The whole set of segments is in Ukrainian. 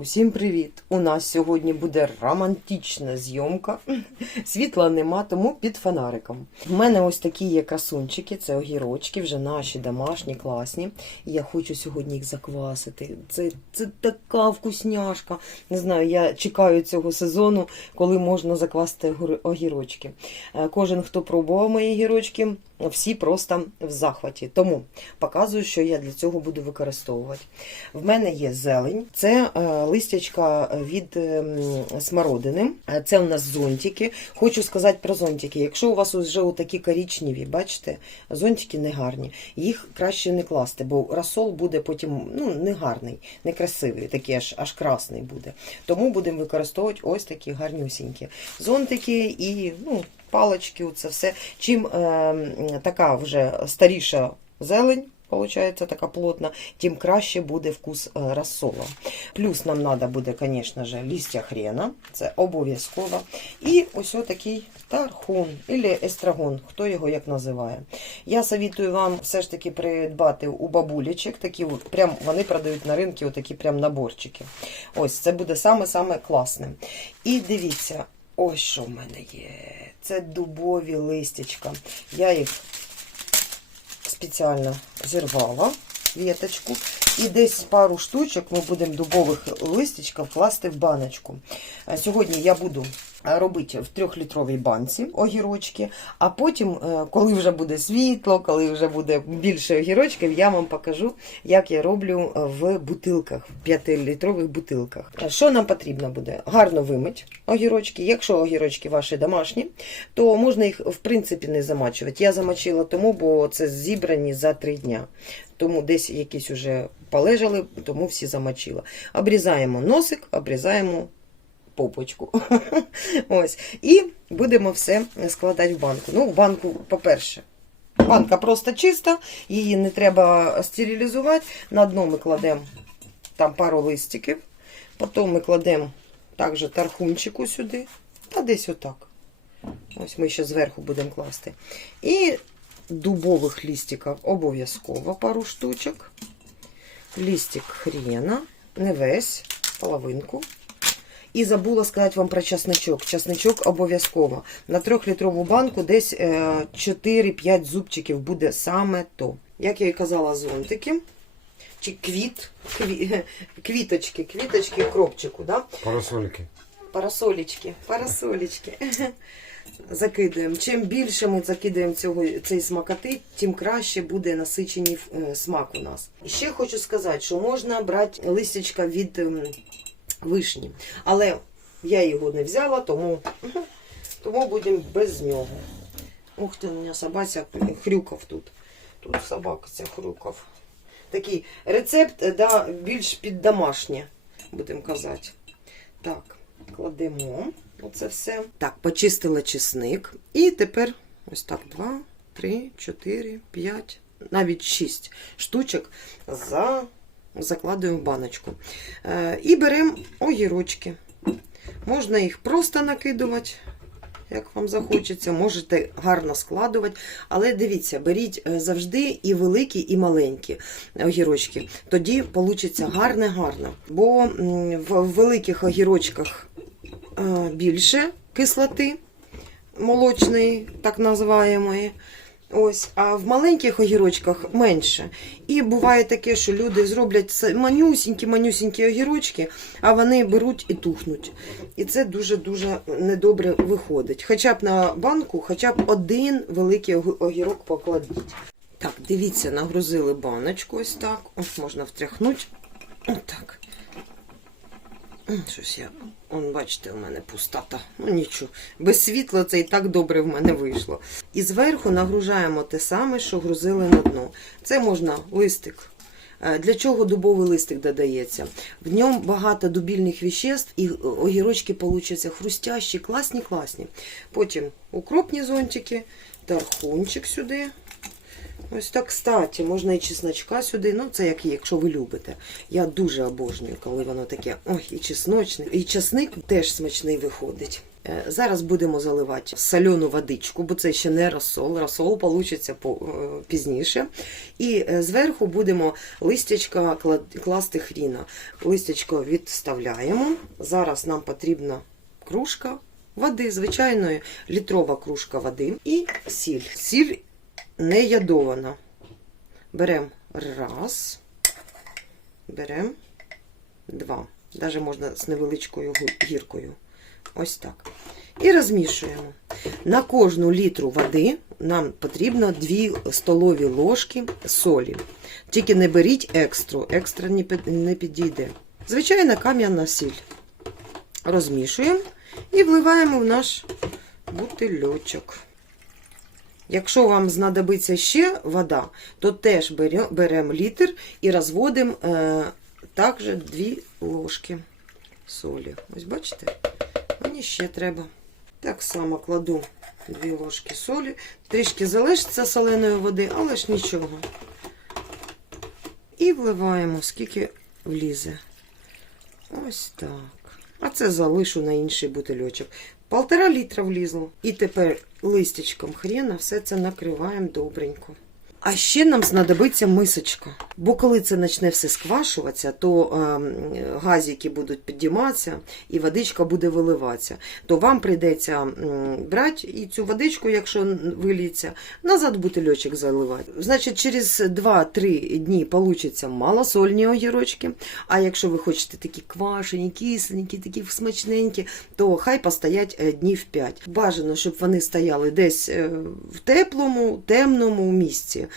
Усім привіт! У нас сьогодні буде романтична зйомка. Світла нема, тому під фонариком. У мене ось такі є красунчики, це огірочки, вже наші домашні, класні. І я хочу сьогодні їх заквасити. Це, це така вкусняшка. Не знаю, я чекаю цього сезону, коли можна заквасити огір- огірочки. Е, Кожен, хто пробував мої огірочки, всі просто в захваті. Тому показую, що я для цього буду використовувати. В мене є зелень, це е, листячка від ем, смородини. Е, Це у нас зонтики. Хочу сказати про зонтики. Якщо у вас вже отакі корічневі, бачите, зонтики не гарні. Їх краще не класти, бо розсол буде потім ну, не гарний, не красивий, такий аж, аж красний буде. Тому будемо використовувати ось такі гарнюсінькі зонтики і ну, палочки. Це все. Чим е, така вже старіша зелень. Получається така плотна, тим краще буде вкус е, розсола. Плюс нам треба буде, звісно ж, листя хрена, це обов'язково. І ось такий тархун, або естрагон, хто його як називає. Я советую вам все ж таки придбати у бабулечок, такі от, прям вони продають на ринку отакі прям наборчики. Ось це буде саме-саме класне. І дивіться, ось що в мене є. Це дубові листячка. Я їх спеціально зірвала віточку. І десь пару штучок ми будемо дубових листячків вкласти в баночку. Е, Сьогодні я буду робити в трьохлітровій банці огірочки, а потім, е, коли вже буде світло, коли вже буде більше огірочків, я вам покажу, як я роблю в бутилках, в 5-літрових бутилках. Е, Що нам потрібно буде? Гарно вимити огірочки. Якщо огірочки ваші домашні, то можна їх в принципі не замачувати. Я замочила тому, бо це зібрані за 3 дня. Тому десь якісь уже полежали, тому всі замочила. Обрізаємо носик, обрізаємо попочку. Ось. І будемо все складати в банку. Ну, в банку, по-перше, банка просто чиста, її не треба стерилізувати. На дно ми кладемо там пару листиків, потім ми кладемо також тархунчику сюди, та десь отак. Ось ми ще зверху будемо класти. І дубових листиків обов'язково пару штучок. Листик хрена, не весь, половинку. І забула сказати вам про часничок. Часничок обов'язково. На 3-літрову банку десь е, 4-5 зубчиків буде саме то. Як я і казала, зонтики. Чи квіт, кві, квіточки, квіточки кропчику, да? Парасольки. Парасолічки, парасолічки. Закидуємо. Чим більше ми закидаємо цього, цієї смакоти, тим краще буде насичений е, смак у нас. І ще хочу сказати, що можна брати листячка від ем, вишні. Але я його не взяла, тому, тому будемо без нього. Ух ти, у мене собаця хрюкав тут. Тут собака ця хрюкав. Такий рецепт е, да, більш під домашнє, будемо казати. Так, кладемо оце все. Так, почистила чесник. І тепер ось так, 2, 3, 4, 5, навіть 6 штучок за... закладуємо в баночку. Е, і беремо огірочки. Можна їх просто накидувати. Як вам захочеться, можете гарно складувати. Але дивіться, беріть е, завжди і великі, і маленькі огірочки. Тоді вийде гарне-гарно. Бо в великих огірочках е, більше кислоти молочної, так називаємої. Ось, а в маленьких огірочках менше. І буває таке, що люди зроблять манюсінькі-манюсінькі огірочки, а вони беруть і тухнуть. І це дуже-дуже недобре виходить. Хоча б на банку, хоча б один великий огірок покладіть. Так, дивіться, нагрузили баночку ось так. Ось можна втряхнути. Отак. М, Щось я. Он, бачите, у мене пустота. Ну нічого. Без світла це і так добре в мене вийшло. І зверху нагружаємо те саме, що грузили на дно. Це можна листик. Е, Для чого дубовий листик додається? В ньому багато дубільних веществ і огірочки получаться хрустящі, класні, класні. Потім укропні зонтики, тархунчик сюди. Ось так, кстати, можна і чесночка сюди. Ну, це як якщо ви любите. Я дуже обожнюю, коли воно таке. Ой, і чесночне. І чесник теж смачний виходить. Е, Зараз будемо заливати соляну водичку, бо це ще не розсол. Розсол получиться е, пізніше. І е, зверху будемо листячка класти хріна. Листячко відставляємо. Зараз нам потрібна кружка води, звичайної літрова кружка води і сіль. Сіль не ядована. Беремо раз, беремо два. Даже можна з невеличкою гіркою. Ось так. І розмішуємо. На кожну літру води нам потрібно 2 столові ложки солі. Тільки не беріть екстру, екстра не підійде. Звичайна кам'яна сіль. Розмішуємо і вливаємо в наш бутильочок. Якщо вам знадобиться ще вода, то теж беремо літр і розводимо е, також 2 ложки солі. Ось бачите? Мені ще треба. Так само кладу 2 ложки солі. Трішки залишиться соленої води, але ж нічого. І вливаємо, скільки влізе. Ось так. А це залишу на інший бутильочок. Полтора літра влізло. І тепер листячком хрена все це накриваємо добренько. А ще нам знадобиться мисочка. Бо коли це почне все сквашуватися, то ем, газики будуть підійматися і водичка буде виливатися. То вам прийдеться брати і цю водичку, якщо виліться, назад бутильочок заливати. Значить, через 2-3 дні получаться малосольні огірочки. А якщо ви хочете такі квашені, кисленькі, такі смачненькі, то хай постоять е, днів 5. Бажано, щоб вони стояли десь е, в теплому, темному місці,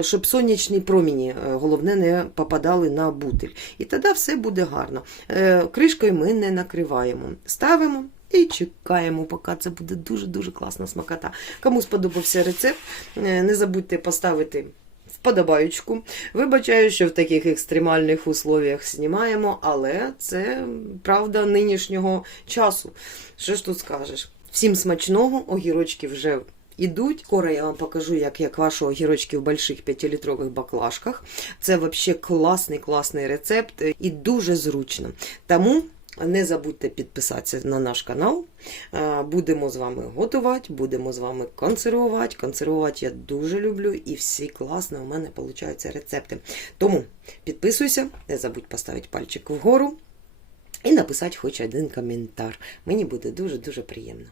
щоб сонячні проміні, е, головне, не попадали на бутиль. І тоді все буде гарно. Е, Кришкою ми не накриваємо. Ставимо. І чекаємо, поки це буде дуже-дуже класна смакота. Кому сподобався рецепт, е, не забудьте поставити вподобаючку. Вибачаю, що в таких екстремальних условіях знімаємо, але це правда нинішнього часу. Що ж тут скажеш? Всім смачного, огірочки вже ідуть. Скоро я вам покажу, як я квашу огірочки в больших 5-літрових баклажках. Це взагалі класний, класний рецепт і дуже зручно. Тому не забудьте підписатися на наш канал. Е, Будемо з вами готувати, будемо з вами консервувати. Консервувати я дуже люблю і всі класно у мене виходять рецепти. Тому підписуйся, не забудь поставити пальчик вгору і написати хоч один коментар. Мені буде дуже-дуже приємно.